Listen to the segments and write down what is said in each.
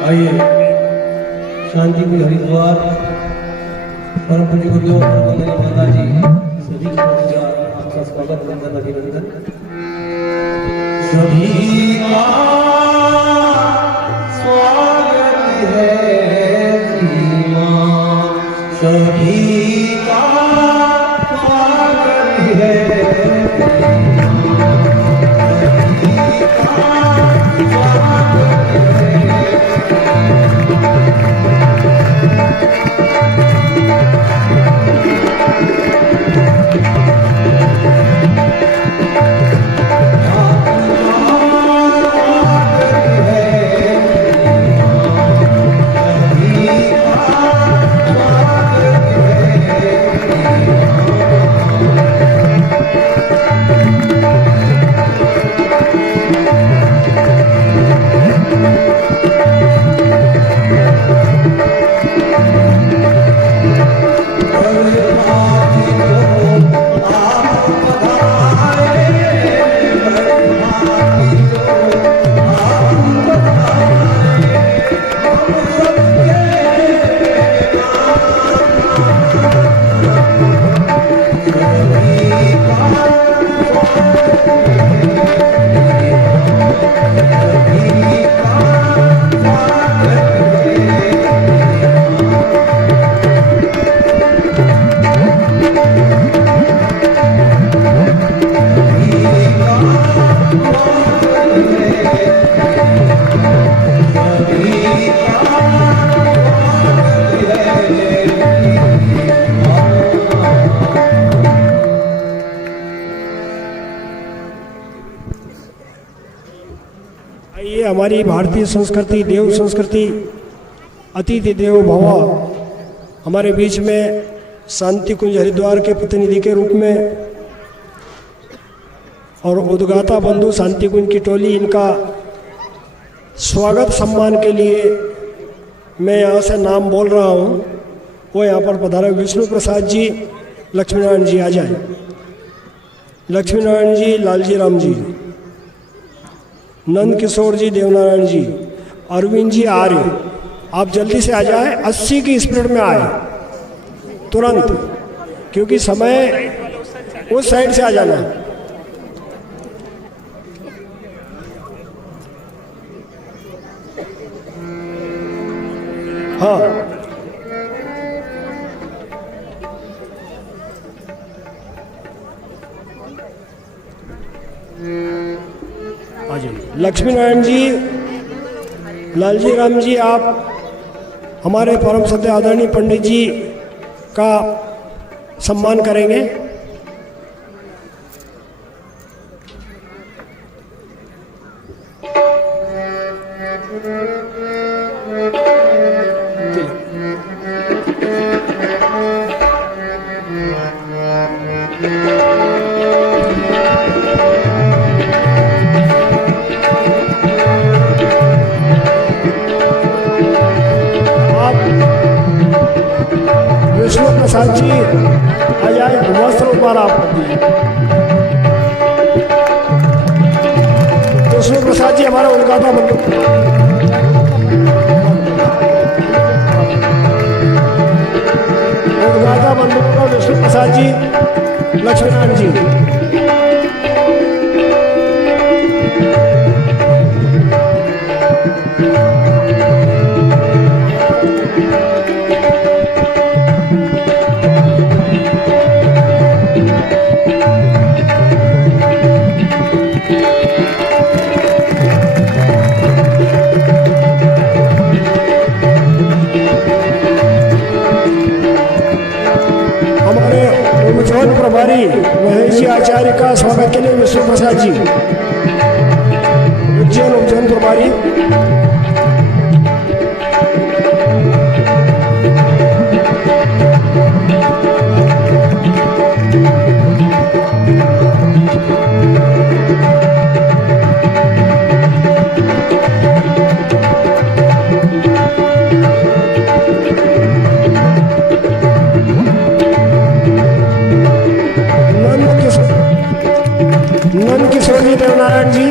आइए शांति की हरिद्वार परम पूज्य गुरुदेव माता जी सभी का आपका स्वागत वंदन अभिनंदन। सभी का स्वागत है सभी का स्वागत है। ये हमारी भारतीय संस्कृति देव संस्कृति अतिथि देवो भव हमारे बीच में शांति कुंज हरिद्वार के प्रतिनिधि के रूप में और उद्गाता बंधु शांति कुंज की टोली, इनका स्वागत सम्मान के लिए मैं यहाँ से नाम बोल रहा हूँ। वो यहाँ पर पधारे विष्णु प्रसाद जी, लक्ष्मीनारायण जी आ जाए, लक्ष्मीनारायण जी, लालजी राम जी, नंद किशोर जी, देवनारायण जी, अरविंद जी आर्य, आप जल्दी से आ जाए, 80 की स्पीड में आए तुरंत, क्योंकि समय उस साइड से आ जाना है। हाँ, लक्ष्मी नारायण जी, लालजी राम जी, आप हमारे परम सत्य आदरणीय पंडित जी का सम्मान करेंगे। विष्णु प्रसाद जी आ जाए, वस्त्र ऊपर आप विष्णु प्रसाद जी हमारा उद्गाता बंधु, उद्गाता बंधु का विष्णु प्रसाद जी, लक्ष्मीनारायण जी। उज्जैन प्रभारी महेश जी आचार्य का स्वागत के लिए विष्णु प्रसाद जी, उज्जैन प्रभारी। नंद किशोर जी, देवनारायण जी,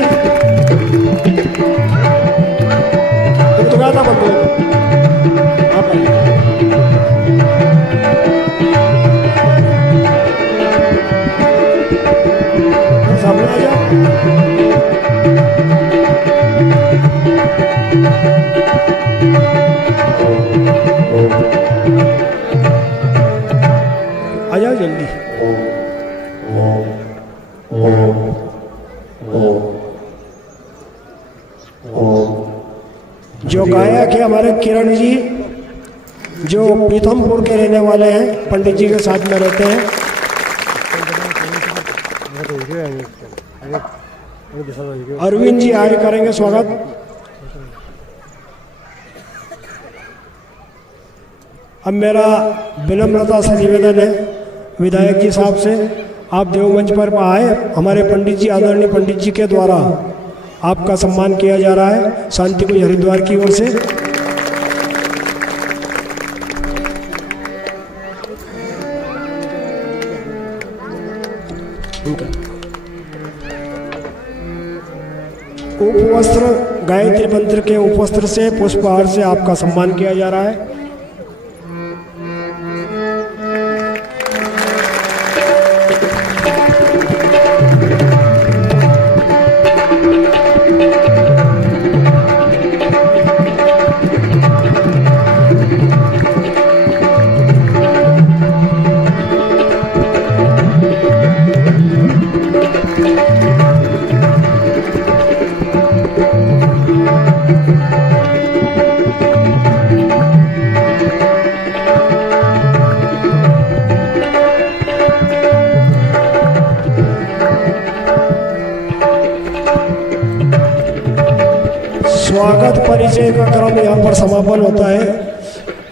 आ जाओ जल्दी। जो गायक है हमारे किरण जी, जो पीथमपुर के रहने वाले हैं, पंडित जी के साथ में रहते हैं। अरविंद जी आर्य करेंगे स्वागत। अब मेरा विनम्रता से निवेदन है विधायक जी साहब से, आप देवमंच पर आए, हमारे पंडित जी, आदरणीय पंडित जी के द्वारा आपका सम्मान किया जा रहा है शांति कुंज हरिद्वार की ओर से। उपवस्त्र, गायत्री मंत्र के उपवस्त्र से, पुष्पहार से आपका सम्मान किया जा रहा है। स्वागत परिचय का क्रम यहाँ पर समापन होता है।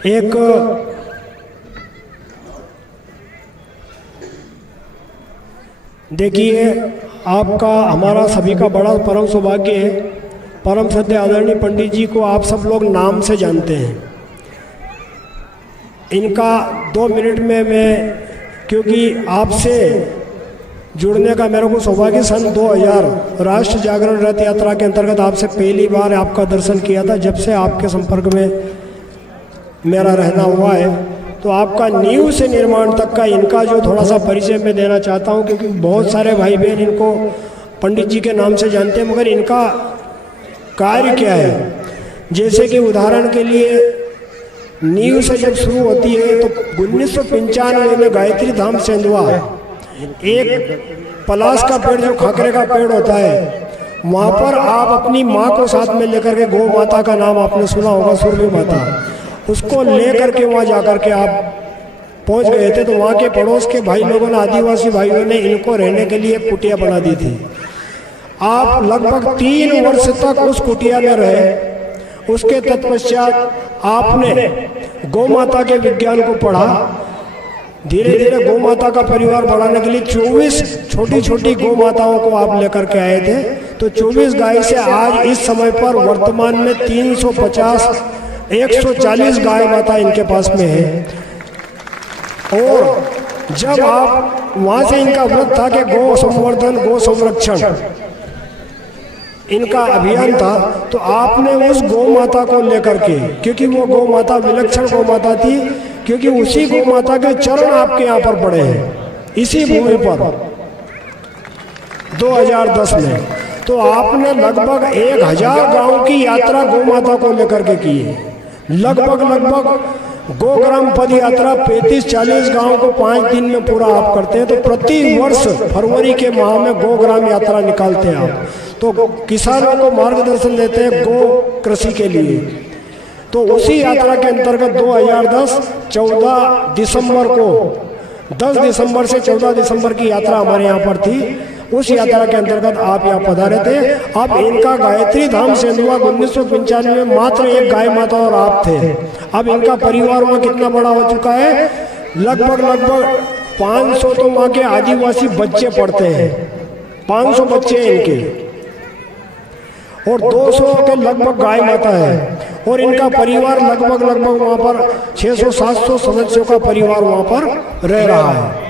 एक देखिए, आपका, हमारा सभी का बड़ा परम सौभाग्य है, परम श्रद्धेय आदरणीय पंडित जी को आप सब लोग नाम से जानते हैं। इनका 2 मिनट में मैं, क्योंकि आपसे जुड़ने का मेरे को सौभाग्य, सन 2000 राष्ट्र जागरण रथ यात्रा के अंतर्गत आपसे पहली बार आपका दर्शन किया था। जब से आपके संपर्क में मेरा रहना हुआ है, तो आपका नींव से निर्माण तक का इनका जो थोड़ा सा परिचय मैं देना चाहता हूं, क्योंकि बहुत सारे भाई बहन इनको पंडित जी के नाम से जानते हैं, मगर इनका कार्य क्या है। जैसे कि उदाहरण के लिए, नींव से जब शुरू होती है तो 1995 में गायत्री धाम सेंधवा, एक पलाश का पेड़, जो खाकरे का पेड़ होता है, वहाँ पर आप अपनी माँ को साथ में लेकर के, गौ माता का नाम आपने सुना होगा, सुरभि माता, उसको लेकर के वहाँ जाकर के आप पहुँच गए थे। तो वहाँ के पड़ोस के भाई लोगों ने, आदिवासी भाइयों ने इनको रहने के लिए कुटिया बना दी थी। आप लगभग 3 वर्ष तक उस कुटिया में रहे। उसके तत्पश्चात आपने गौ माता के विज्ञान को पढ़ा। धीरे धीरे गौ माता का परिवार बढ़ाने के लिए 24 छोटी छोटी गौ माताओं को आप लेकर के आए थे। तो 24 गाय से आज इस समय पर वर्तमान में 350 140 गाय माता इनके पास में है। और जब आप वहाँ से, इनका व्रत था कि गौ संवर्धन, गौ संरक्षण इनका अभियान था, तो आपने उस गौ माता को लेकर के, क्योंकि वो गौ माता विलक्षण गौ माता थी, क्योंकि उसी गौ माता के चरण आपके यहाँ पर पड़े हैं, इसी भूमि पर 2010 में। तो आपने लगभग 1000 गांव की यात्रा गौ माता को लेकर के की है। लगभग गोग्राम पद यात्रा 35-40 गांव को 5 दिन में पूरा आप करते हैं। तो प्रति वर्ष फरवरी के माह में गोग्राम यात्रा निकालते हैं आप, तो किसानों को मार्गदर्शन देते हैं गो कृषि के लिए। तो उसी यात्रा के अंतर्गत 2010 14 दिसंबर को, 10 दिसंबर से 14 दिसंबर की यात्रा हमारे यहाँ पर थी। उस यात्रा के अंतर्गत आप यहाँ पधारे थे। अब इनका गायत्री धाम सेंधवा 1995 में मात्र एक गाय माता और आप थे। अब इनका परिवार वहाँ कितना बड़ा हो चुका है, लगभग 500 तो वहाँ के आदिवासी बच्चे पढ़ते हैं, 500 बच्चे हैं इनके, और 200 के लगभग गाय माता है। और इनका परिवार लगभग वहाँ पर 600-700 सदस्यों का परिवार वहाँ पर रह रहा है।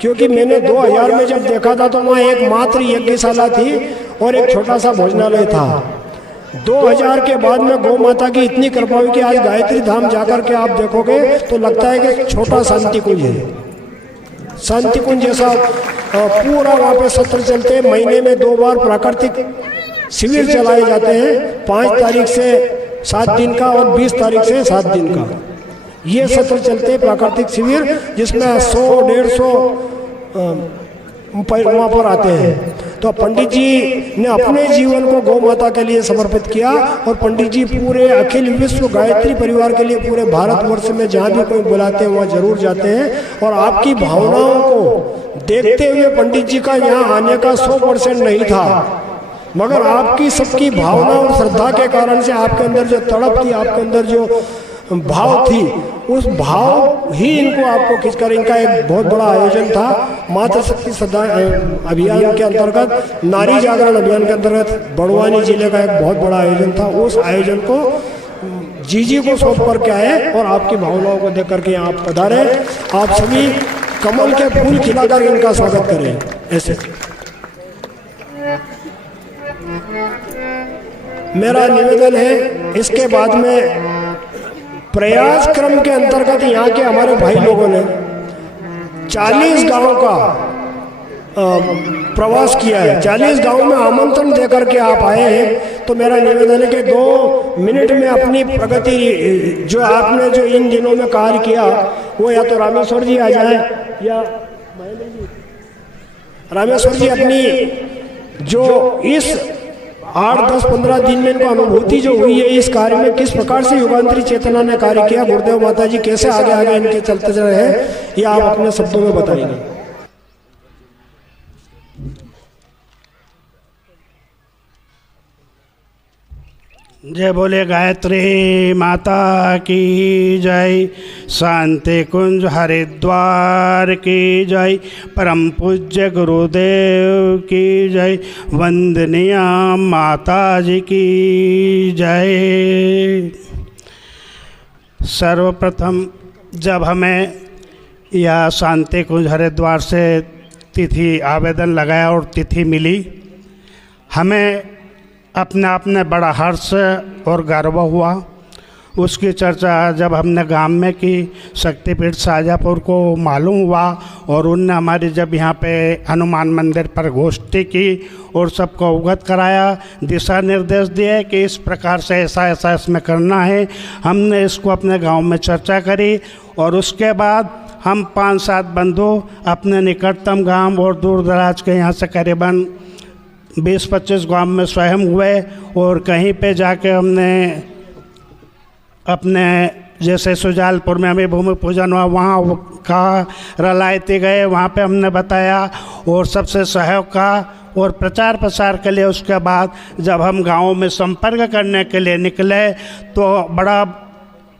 क्योंकि मैंने 2000 में जब देखा था तो वहाँ एक मात्र यज्ञशाला थी और एक छोटा सा भोजनालय था। 2000 के बाद में गौ माता की इतनी कृपा हुई कि आज गायत्री धाम जाकर के आप देखोगे तो लगता है कि छोटा शांति कुंज है। शांति कुंज जैसा पूरा वहाँ पे सत्र चलते हैं। महीने में 2 बार प्राकृतिक शिविर चलाए जाते हैं 5 तारीख से 7 दिन का और 20 तारीख से 7 दिन का। ये सत्र चलते हैं प्राकृतिक शिविर, जिसमें 100-150 वहाँ पर आते हैं। तो पंडित जी ने अपने जीवन को गौ माता के लिए समर्पित किया और पंडित जी पूरे अखिल विश्व गायत्री परिवार के लिए पूरे भारतवर्ष में जहाँ भी कोई बुलाते हैं वहाँ जरूर जाते हैं। और आपकी भावनाओं को देखते हुए पंडित जी का यहाँ आने का 100% नहीं था, मगर आपकी सबकी भावना और श्रद्धा के कारण से आपके अंदर जो तड़प थी, आपके अंदर जो भाव थी, उस भाव ही इनको आपको खींचकर, इनका एक बहुत बड़ा आयोजन था मातृशक्ति श्रद्धा अभियान के अंतर्गत, नारी जागरण अभियान के अंतर्गत बड़वानी जिले का एक बहुत बड़ा आयोजन था। उस आयोजन को जीजी को सौंप करके आए और आपकी भावनाओं को देख करके यहाँ पधारे। आप सभी कमल के फूल खिलाकर इनका स्वागत करें। ऐसे मेरा निवेदन है। इसके बाद में प्रयास क्रम के अंतर्गत यहाँ के हमारे भाई लोगों ने 40 गांव का प्रवास किया है। 40 गांव में आमंत्रण देकर के आप आए हैं। तो मेरा निवेदन है कि 2 मिनट में अपनी प्रगति जो आपने जो इन दिनों में कार्य किया, वो या तो रामेश्वर जी आ जाए या रामेश्वर जी अपनी जो इस 8-10-15 दिन में इनको अनुभूति जो हुई है इस कार्य में, किस प्रकार से युगांतरी चेतना ने कार्य किया, गुरुदेव माता जी कैसे आगे आगे इनके चलते रहे, ये आप अपने शब्दों में बताएंगे। जय बोले गायत्री माता की जय, शांति कुंज हरिद्वार की जय, परम पूज्य गुरुदेव की जय, वंदनीय माता जी की जय। सर्वप्रथम जब हमें यह शांति कुंज हरिद्वार से तिथि आवेदन लगाया और तिथि मिली, हमें अपने आप में बड़ा हर्ष और गर्व हुआ। उसकी चर्चा जब हमने गांव में की, शक्तिपीठ शाजापुर को मालूम हुआ और उनने हमारी जब यहाँ पे हनुमान मंदिर पर गोष्ठी की और सबको अवगत कराया, दिशा निर्देश दिए कि इस प्रकार से ऐसा ऐसा इसमें करना है। हमने इसको अपने गांव में चर्चा करी और उसके बाद हम 5-7 बंधु अपने निकटतम गांव और दूर दराज के यहाँ से करीबन 20-25 गांव में स्वयं हुए और कहीं पे जाके हमने अपने जैसे सुजालपुर में हमें भूमि पूजन हुआ, वहाँ का रलायते गए, वहाँ पे हमने बताया और सबसे सहयोग का और प्रचार प्रसार के लिए। उसके बाद जब हम गाँव में संपर्क करने के लिए निकले तो बड़ा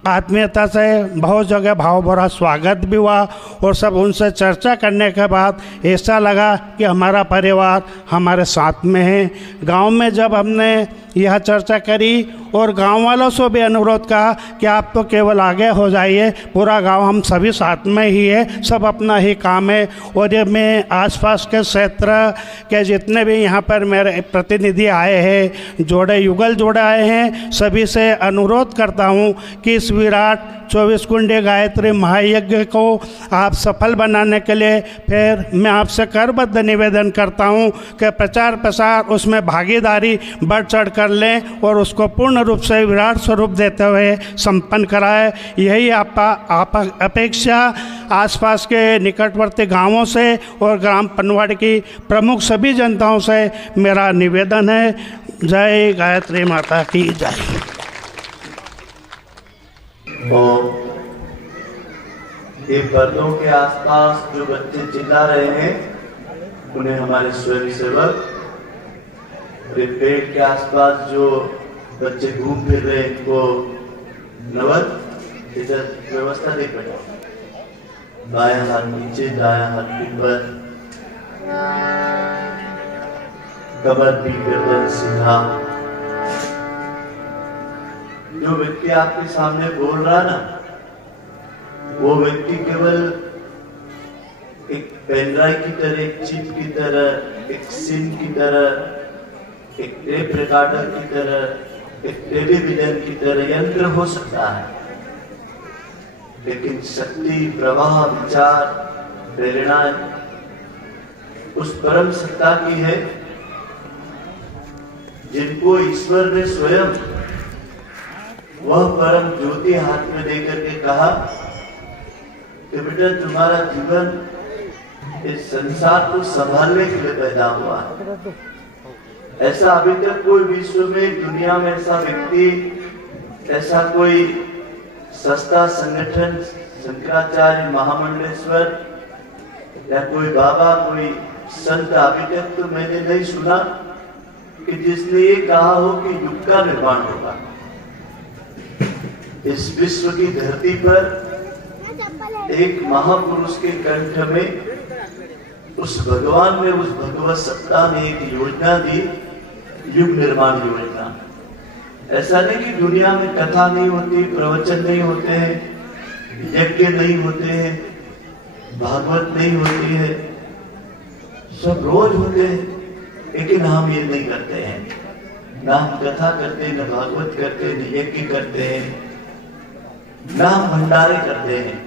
आत्मीयता से बहुत जगह भाव भरा स्वागत भी हुआ और सब उनसे चर्चा करने के बाद ऐसा लगा कि हमारा परिवार हमारे साथ में है। गांव में जब हमने यह चर्चा करी और गांव वालों से भी अनुरोध कहा कि आप तो केवल आगे हो जाइए, पूरा गांव हम सभी साथ में ही है, सब अपना ही काम है। और ये मैं आसपास के क्षेत्र के जितने भी यहाँ पर मेरे प्रतिनिधि आए हैं, जोड़े युगल जोड़े आए हैं, सभी से अनुरोध करता हूँ कि इस विराट 24 कुंडी गायत्री महायज्ञ को आप सफल बनाने के लिए फिर मैं आपसे करबद्ध निवेदन करता हूँ कि प्रचार प्रसार उसमें भागीदारी बढ़ चढ़ कर लें और उसको पूर्ण रूप से विराट स्वरूप देते हुए संपन्न कराए। यही आप अपेक्षा आसपास के निकटवर्ती गांवों से और ग्राम पनवाड़ की प्रमुख सभी जनताओं से मेरा निवेदन है। जय गायत्री माता की जय। और ये पर्दों के आसपास जो बच्चे चिल्ला रहे हैं उन्हें हमारे स्वयं सेवक, पेड़ के आसपास जो बच्चे घूम फिर रहे हैं इनको नवद इधर व्यवस्था दे पड़ा, बायां हाथ नीचे दायां हाथ ऊपर, कमर भी गर्दन सीधा। जो व्यक्ति आपके सामने बोल रहा ना, वो व्यक्ति केवल एक पेनड्राइव की तरह, एक चिप की तरह, एक सिम की तरह, एक टेप रिकॉर्डर की तरह, एक टेलीविजन की तरह यंत्र हो सकता है, लेकिन शक्ति, प्रवाह, विचार, प्रेरणा उस परम सत्ता की है जिनको ईश्वर ने स्वयं वह परम ज्योति हाथ में देकर के कहा कि बेटा तुम्हारा जीवन इस संसार को संभालने के लिए पैदा हुआ है। ऐसा अभी तक कोई विश्व में, दुनिया में ऐसा व्यक्ति, ऐसा कोई संस्था, संगठन, शंकराचार्य, महामंडलेश्वर या कोई बाबा, कोई संत अभी तक तो मैंने नहीं सुना कि जिसने ये कहा हो कि युग का निर्माण होगा। इस विश्व की धरती पर एक महापुरुष के कंठ में उस भगवान ने, उस भगवत सत्ता ने एक योजना दी, युग निर्माण योजना। ऐसा नहीं कि दुनिया में कथा नहीं होती, प्रवचन नहीं होते हैं, यज्ञ नहीं होते हैं, भागवत नहीं होती है, सब रोज होते हैं, लेकिन हम ये नहीं करते हैं। ना हम कथा करते हैं, न भागवत करते हैं, न यज्ञ करते हैं, ना हम भंडारे करते हैं।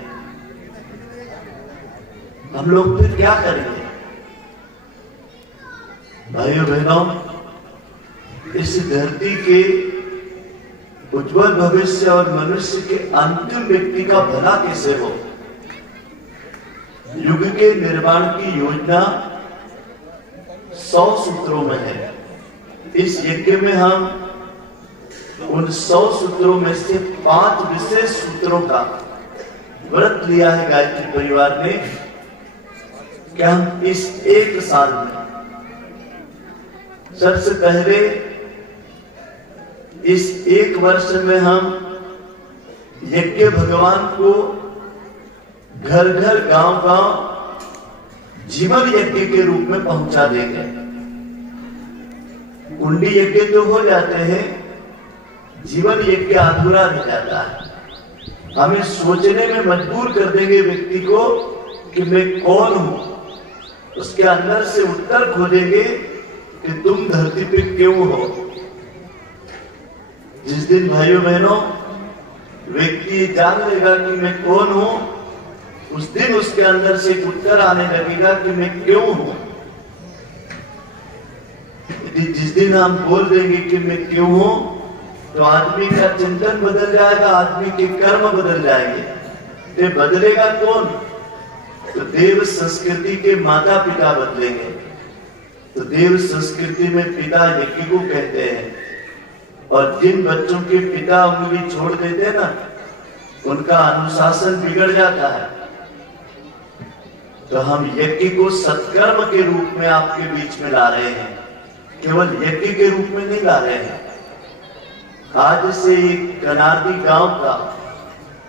हम लोग फिर क्या करेंगे? भाइयों बहनों, इस धरती के उज्जवल भविष्य और मनुष्य के अंतिम व्यक्ति का भला कैसे हो, युग के निर्माण की योजना 100 सूत्रों में है। इस यज्ञ में हम उन 100 सूत्रों में से 5 विशेष सूत्रों का व्रत लिया है गायत्री परिवार ने कि हम इस एक साल में सबसे पहले इस एक वर्ष में हम यज्ञ भगवान को घर घर, गांव गांव जीवन यज्ञ के रूप में पहुंचा देंगे। कुंडी यज्ञ तो हो जाते हैं, जीवन यज्ञ अधूरा रह जाता है। हमें सोचने में मजबूर कर देंगे व्यक्ति को कि मैं कौन हूं, उसके अंदर से उत्तर खोजेंगे कि तुम धरती पे क्यों हो। जिस दिन भाइयों बहनों व्यक्ति जान लेगा कि मैं कौन हूं, उस दिन उसके अंदर से उत्तर आने लगेगा कि मैं क्यों हूं। जिस दिन हम बोल देंगे कि मैं क्यों हूं, तो आदमी का चिंतन बदल जाएगा, आदमी के कर्म बदल जाएंगे। तो बदलेगा कौन? तो देव संस्कृति के माता पिता बदलेंगे। तो देव संस्कृति में पिता यज्ञ को कहते हैं, और जिन बच्चों के पिता उंगली छोड़ देते हैं ना, उनका अनुशासन बिगड़ जाता है। तो हम यज्ञ को सत्कर्म के रूप में आपके बीच में ला रहे हैं, केवल यज्ञ के रूप में नहीं ला रहे हैं। आज से एक कनार्दी गांव का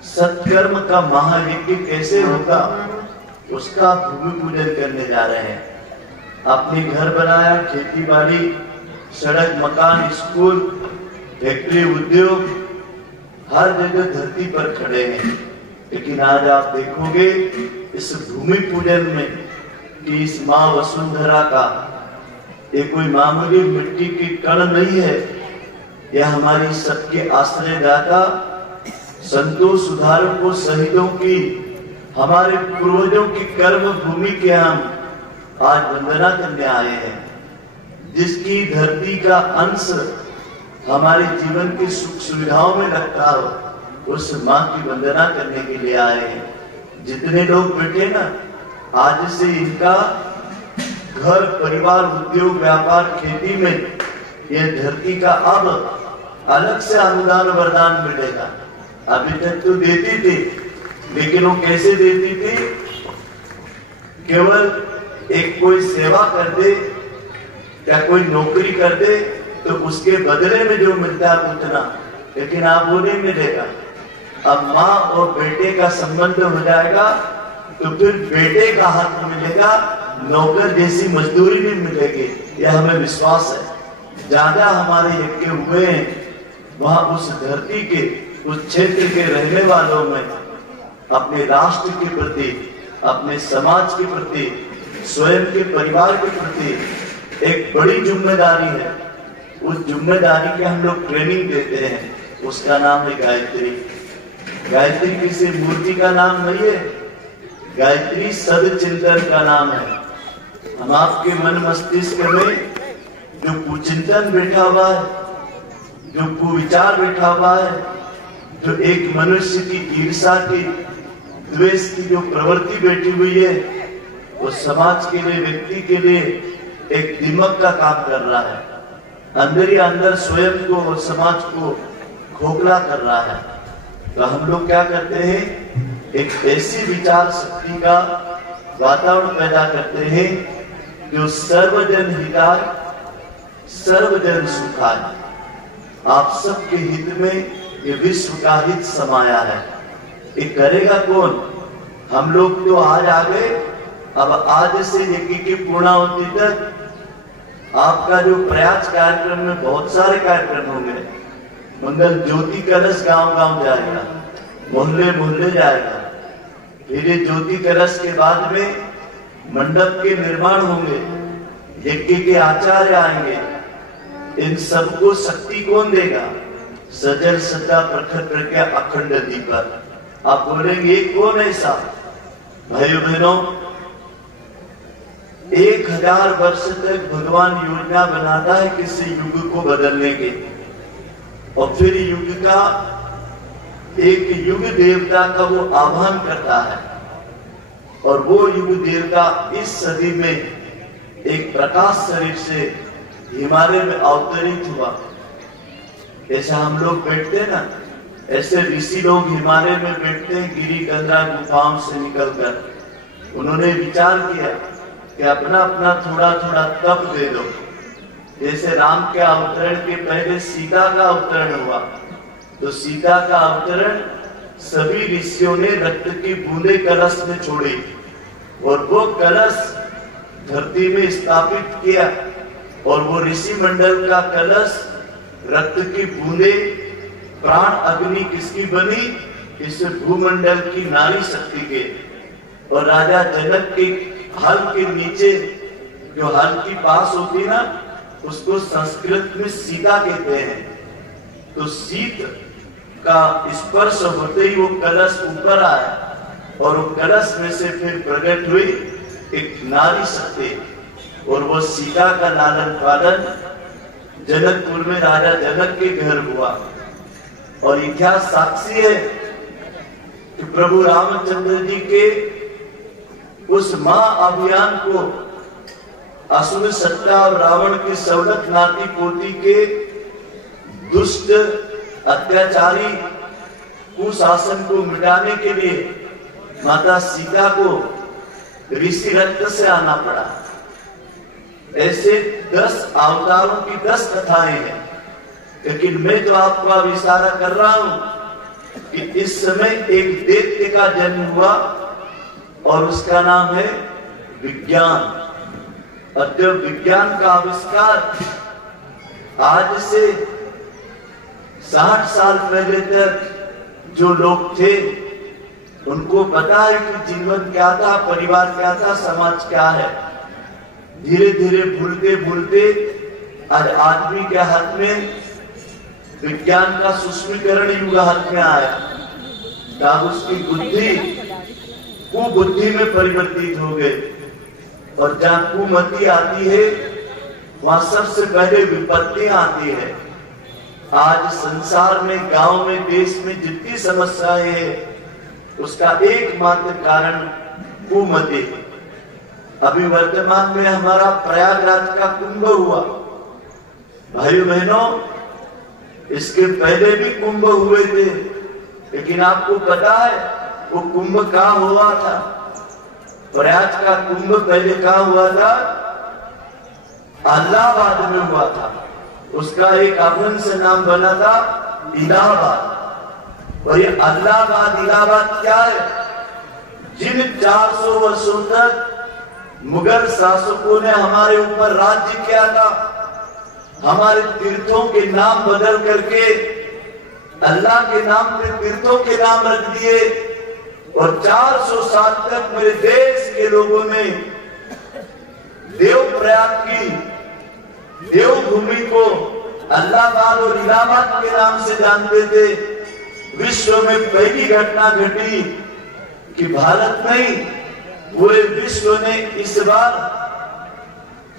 सत्कर्म का महायज्ञ कैसे होगा, उसका भूमि पूजन करने जा रहे हैं। अपने घर बनाया, खेती बाड़ी, सड़क, मकान, स्कूल, फैक्ट्री, उद्योग, हर जगह धरती पर खड़े हैं। लेकिन आज आप देखोगे इस भूमि पूजन में कि इस मां वसुंधरा का ये कोई मामूली मिट्टी की कण नहीं है, यह हमारी सबके आश्रयदाता, संतों, सुधारकों, शहीदों की, हमारे पूर्वजों की कर्म भूमि के हम आज वंदना करने आए हैं। जिसकी धरती का अंश हमारे जीवन की सुख सुविधाओं में लगता हो, उस मां की वंदना करने के लिए आए हैं। जितने लोग बैठे ना, आज से इनका घर, परिवार, उद्योग, व्यापार, खेती में यह धरती का अब अलग से अनुदान वरदान मिलेगा। अभी तक तो देती थी, लेकिन वो कैसे देती थी? केवल एक कोई सेवा कर दे या कोई नौकरी कर दे तो उसके बदले में जो मिलता है उतना, लेकिन अब वो नहीं मिलेगा। अब माँ और बेटे का संबंध हो जाएगा तो फिर बेटे का हक मिलेगा, नौकर जैसी मजदूरी नहीं मिलेगी। यह हमें विश्वास है। ज्यादा हमारे यज्ञ हुए हैं, वहां उस धरती के, उस क्षेत्र के रहने वालों में अपने राष्ट्र के प्रति, अपने समाज के प्रति, स्वयं के परिवार के प्रति एक बड़ी जिम्मेदारी है। उस जिम्मेदारी की हम लोग ट्रेनिंग देते हैं, उसका नाम है गायत्री। गायत्री किसी मूर्ति का नाम नहीं है, गायत्री सद चिंतन का नाम है। हम आपके मन मस्तिष्क में जो कुचिंतन बैठा हुआ है, जो कुविचार बैठा हुआ है, जो एक मनुष्य की ईर्ष्या की, द्वेष की जो प्रवृत्ति बैठी हुई है, वो समाज के लिए, व्यक्ति के लिए एक दिमक का काम कर रहा है। अंदर ही अंदर स्वयं को और समाज को खोखला कर रहा है। तो हम लोग क्या करते हैं, एक ऐसी विचार शक्ति का वातावरण पैदा करते हैं जो सर्वजन हिताय सर्वजन सुखाय, आप सबके हित में ये विश्व का हित समाया है। ये करेगा कौन? हम लोग तो आज आ गए, अब आज से यज्ञ की पूर्णाहुति तक आपका जो प्रयास कार्यक्रम में बहुत सारे कार्यक्रम होंगे। मंगल ज्योति कलश गांव गांव जाएगा, मोहल्ले मोहल्ले जाएगा। फिर ये ज्योति कलश के बाद में मंडप के निर्माण होंगे, यज्ञ के आचार्य आएंगे। इन सबको शक्ति कौन देगा? सजल सदा प्रखर प्रज्ञा अखंड दीपक। आप बोलेंगे कौन ऐसा? भाइयों बहनों, 1000 वर्ष तक भगवान योजना बनाता है किसी युग को बदलने के, और फिर युग का एक युग देवता का वो आह्वान करता है, और वो युग देवता इस सदी में एक प्रकाश शरीर से हिमालय में अवतरित हुआ। ऐसा हम लोग बैठते हैं ना, ऐसे ऋषि लोग हिमालय में बैठते हैं गिरी गंगा गुफाओं से निकलकर। उन्होंने विचार किया कि अपना अपना थोड़ा थोड़ा तप दे दो। जैसे राम के अवतरण के पहले सीता का अवतरण हुआ, तो सीता का अवतरण सभी ऋषियों ने रक्त की बूंदे कलश में छोड़ी, और वो कलश धरती में स्थापित किया। और वो ऋषि मंडल का कलश रक्त की बूंदे प्राण अग्नि किसकी बनी? इस भूमंडल की नारी शक्ति के। और राजा जनक के हल के नीचे जो हल की पास होती ना, उसको संस्कृत में सीता कहते हैं। तो शीत का स्पर्श होते ही वो कलश ऊपर आया, और वो कलश में से फिर प्रकट हुई एक नारी शक्ति, और वो सीता का लालन पालन जनकपुर में राजा जनक के घर हुआ। और इतिहास साक्षी है कि प्रभु रामचंद्र जी के उस महाअभियान को असुर सत्ता और रावण की सवलत नाती पोती के दुष्ट अत्याचारी कुशासन को मिटाने के लिए माता सीता को ऋषि रक्त से आना पड़ा। ऐसे 10 अवतारों की 10 कथाएं हैं, लेकिन मैं तो आपको अब इशारा कर रहा हूं कि इस समय एक दैत्य का जन्म हुआ, और उसका नाम है विज्ञान। और जब विज्ञान का आविष्कार आज से 60 साल पहले तक जो लोग थे, उनको पता है कि जीवन क्या था, परिवार क्या था, समाज क्या है। धीरे धीरे भूलते भूलते आज आदमी के हाथ में विज्ञान का सूक्ष्मीकरण युग हाथ में आया, तब उसकी बुद्धि कुबुद्धि में परिवर्तित हो गई। और जहाँ कुमति आती है, वहां सबसे पहले विपत्तियां आती है। आज संसार में, गांव में, देश में जितनी समस्याएं हैं, उसका एकमात्र कारण कुमति। अभी वर्तमान में हमारा प्रयागराज का कुंभ हुआ। भाइयों बहनों, इसके पहले भी कुंभ हुए थे, लेकिन आपको पता है वो कुंभ कहाँ हुआ था? प्रयाग का कुंभ पहले कहाँ हुआ था? इलाहाबाद में हुआ था। उसका एक अपभ्रंश नाम बना था इलाहाबाद। और ये इलाहाबाद क्या है? जिन 400 वर्षों तक मुगल शासकों ने हमारे ऊपर राज्य किया था, हमारे तीर्थों के नाम बदल करके अल्लाह के नाम पे तीर्थों के नाम रख दिए, और 400 साल तक मेरे देश के लोगों ने देवप्रयाग की देवभूमि को इलाहाबाद और इलाहाबाद के नाम से जानते थे। विश्व में पहली घटना घटी कि भारत नहीं, पूरे विश्व ने इस बार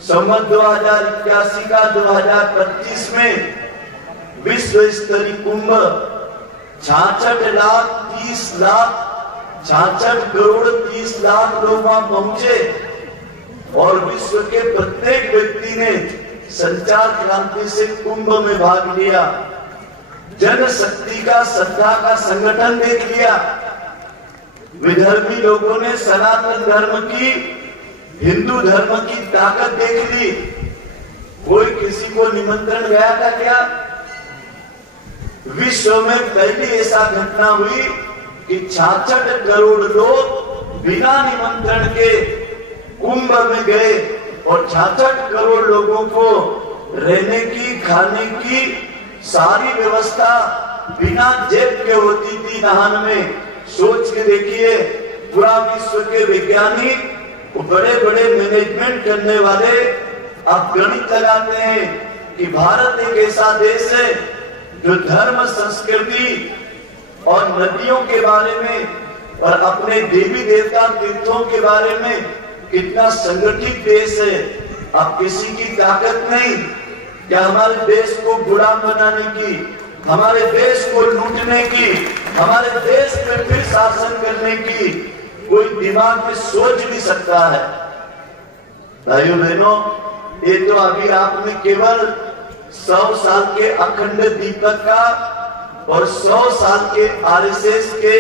संवत 2081 का 2025 में विश्व स्तरीय कुंभ 66 करोड़ 30 लाख लोग वहां पहुंचे और विश्व के प्रत्येक व्यक्ति ने संचार क्रांति से कुंभ में भाग लिया। जनशक्ति का, श्रद्धा का संगठन देख लिया। विधर्मी लोगों ने सनातन धर्म की, हिंदू धर्म की ताकत देख ली। कोई किसी को निमंत्रण गया था क्या? विश्व में पहली ऐसा घटना हुई कि 66 करोड़ लोग बिना निमंत्रण के कुंभ में गए और 66 करोड़ लोगों को रहने की, खाने की सारी व्यवस्था बिना जेब के होती थी नहान में। सोच के देखिए, पूरा विश्व के वैज्ञानिक, बड़े बड़े मैनेजमेंट करने वाले अब गणित लगाते हैं कि भारत एक ऐसा देश है जो धर्म, संस्कृति और नदियों के बारे में और अपने देवी देवता तीर्थों के बारे में कितना संगठित देश है। अब किसी की ताकत नहीं क्या हमारे देश को गुलाम बनाने की, हमारे देश को लूटने की, हमारे देश में फिर शासन करने की कोई दिमाग में सोच भी सकता है? भाइयों बहनों, ये तो अभी आपने केवल 100 साल के अखंड दीपक का और 100 साल के आरएसएस के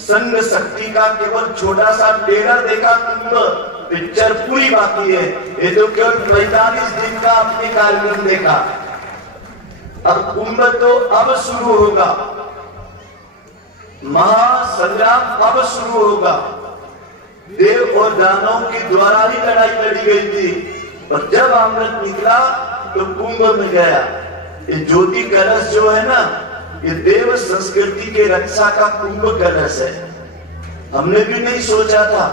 संघ शक्ति का केवल छोटा सा टेलर देखा। कुंभ पिक्चर पूरी बाकी है। ये तो केवल 45 दिन का आपने कार्यक्रम देखा। अब कुंभ तो अब शुरू होगा, महासंग्राम अब शुरू होगा। देव और दानवों के द्वारा ही लड़ाई लड़ी गई थी और जब अमृत निकला तो कुंभ में गया। ये ज्योति कलश जो है ना, ये देव संस्कृति के रक्षा का कुंभ कलश है। हमने भी नहीं सोचा था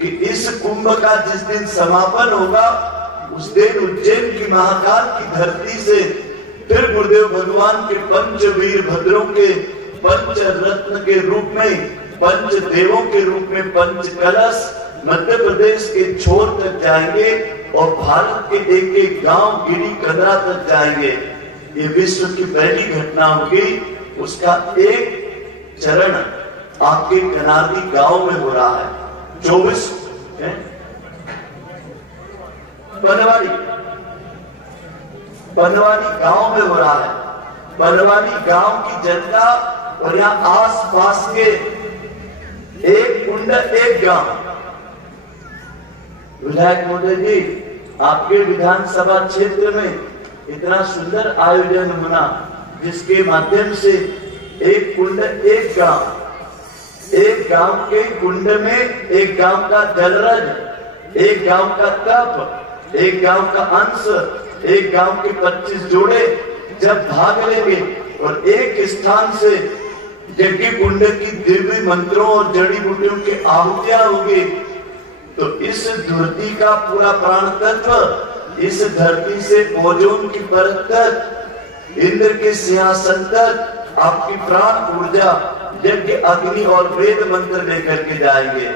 कि इस कुंभ का जिस दिन समापन होगा उस दिन उज्जैन की महाकाल की धरती से फिर गुरुदेव भगवान के पंच वीर भद्रों के पंच रत्न के रूप में, पंच देवों के रूप में पंच कलश मध्य प्रदेश के छोर तक जाएंगे और भारत के एक एक गांव गिरी कदरा तक जाएंगे। ये विश्व की पहली घटना होगी। उसका एक चरण आपके कनार्दी गांव में हो रहा है। 24 बनवाड़ी गांव में हो रहा है। बनवाड़ी गांव की जनता और यहाँ आस पास के एक कुंड एक गांव। विधायक महोदय जी, आपके विधानसभा क्षेत्र में इतना सुंदर आयोजन होना, जिसके माध्यम से एक कुंड एक गांव, एक गांव के कुंड में एक गांव का जलरज, एक गांव का तप, एक गांव का अंश, एक गांव के 25 जोड़े जब भाग लेंगे और एक स्थान से यज्ञ कुंड की दिव्य मंत्रों और जड़ी बूटियों की आहुतियां होगी, तो इस धरती का पूरा प्राण तत्व, इस धरती से ओजोन की परत तक, इंद्र के सिंहासन तक आपकी प्राण ऊर्जा यज्ञ, अग्नि और वेद मंत्र लेकर के जाएंगे।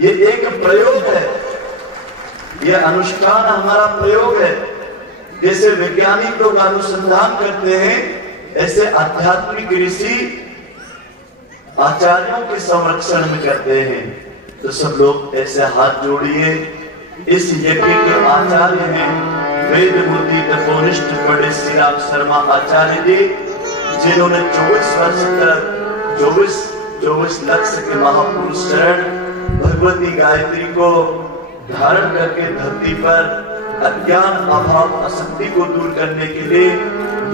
ये एक प्रयोग है, ये अनुष्ठान हमारा प्रयोग है। जैसे वैज्ञानिक लोग अनुसंधान करते हैं, ऐसे आध्यात्मिक ऋषि आचार्यों के संरक्षण में करते हैं। तो सब लोग ऐसे हाथ जोड़िए। इस यज्ञ के आचार्य हैं वेद मूर्ति तपोनिष्ठ पंडित श्री राम शर्मा आचार्य जी, जिन्होंने 24 वर्ष तक 24 लक्ष्य के महापुरुष शरण भगवती गायत्री को धारण करके धरती पर अज्ञान, अभाव, अशक्ति को दूर करने के लिए,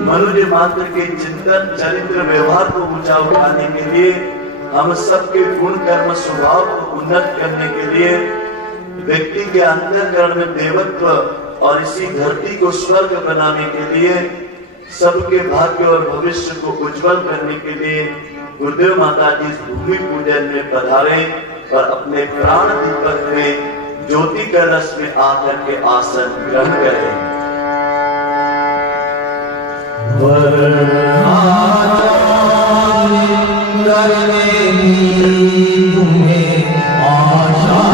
मनुष्य मात्र के चिंतन, चरित्र, व्यवहार को ऊंचा उठाने के लिए, हम सबके गुण, कर्म, स्वभाव को उन्नत करने के लिए, व्यक्ति के अंतःकरण में देवत्व और इसी धरती को स्वर्ग बनाने के लिए, सबके भाग्य और भविष्य को उज्जवल करने के लिए गुरुदेव माता जी इस भूमि पूजन में पधारे और अपने प्राण दीपक में ज्योति कलश में आकर के आसन ग्रहण करें। तुम्हें आशा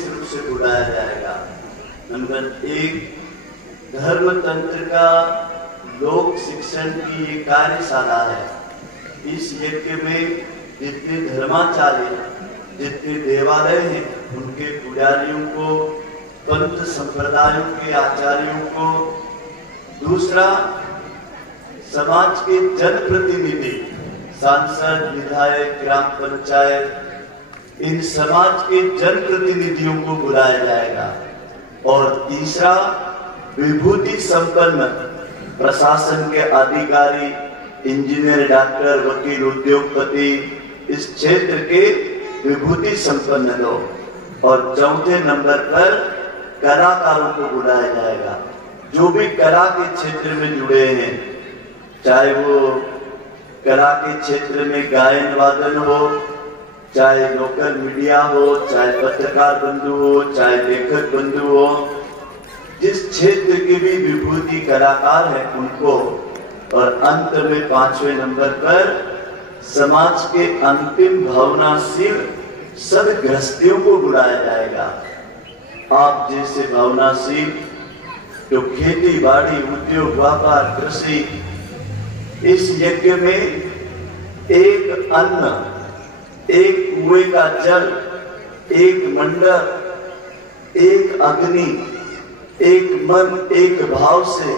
विशेष रूप से बुलाया जाएगा। नंबर 1, धर्म तंत्र का लोक शिक्षण की ये कार्यशाला है। इस यज्ञ में जितने धर्माचार्य, जितने देवालय हैं, उनके पुजारियों को, पंथ संप्रदायों के आचार्यों को, दूसरा समाज के जनप्रतिनिधि, सांसद, विधायक, ग्राम पंचायत, इन समाज के जनप्रतिनिधियों को बुलाया जाएगा। और तीसरा, विभूति संपन्न प्रशासन के अधिकारी, इंजीनियर, डॉक्टर, वकील, उद्योगपति, इस क्षेत्र के विभूति संपन्न लोग। और चौथे नंबर पर कलाकारों को बुलाया जाएगा, जो भी कला के क्षेत्र में जुड़े हैं, चाहे वो कला के क्षेत्र में गायन वादन हो, चाहे लोकल मीडिया हो, चाहे पत्रकार बंधु हो, चाहे लेखक बंधु हो, जिस क्षेत्र के भी विभूति कलाकार हैं उनको। और अंत में 5वें नंबर पर समाज के अंतिम भावनाशील सदगृहस्थियों को बुलाया जाएगा। आप जैसे भावनाशील जो खेती बाड़ी, उद्योग, व्यापार, कृषि, इस यज्ञ में एक अन्न, एक कुएं का जल, एक मंडप, एक अग्नि, एक मन, एक भाव से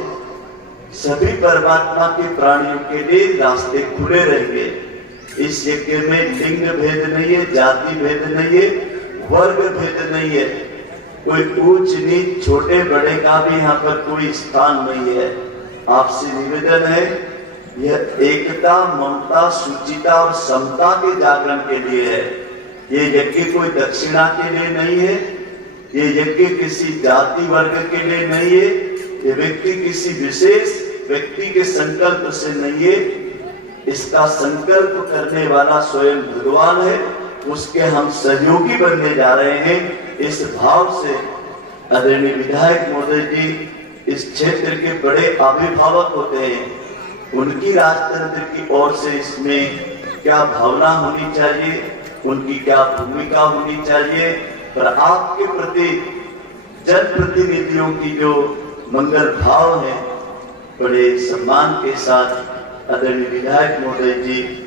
सभी परमात्मा के प्राणियों के लिए रास्ते खुले रहेंगे। इस यज्ञ में लिंग भेद नहीं है, जाति भेद नहीं है, वर्ग भेद नहीं है, कोई ऊंच नीच, छोटे बड़े का भी यहाँ पर कोई स्थान नहीं है। आपसे निवेदन है, यह एकता, ममता, शुचिता और समता के जागरण के लिए है। ये यज्ञ कोई दक्षिणा के लिए नहीं है, ये यज्ञ किसी जाति वर्ग के लिए नहीं है, ये व्यक्ति किसी विशेष व्यक्ति के संकल्प से नहीं है। इसका संकल्प करने वाला स्वयं भगवान है, उसके हम सहयोगी बनने जा रहे हैं। इस भाव से आदरणीय विधायक महोदय जी इस क्षेत्र के बड़े अभिभावक होते हैं, उनकी राजतंत्र की ओर से इसमें क्या भावना होनी चाहिए, उनकी क्या भूमिका होनी चाहिए, पर आपके प्रति जनप्रतिनिधियों की जो मंगल भाव है, बड़े सम्मान के साथ आदरणीय विधायक महोदय जी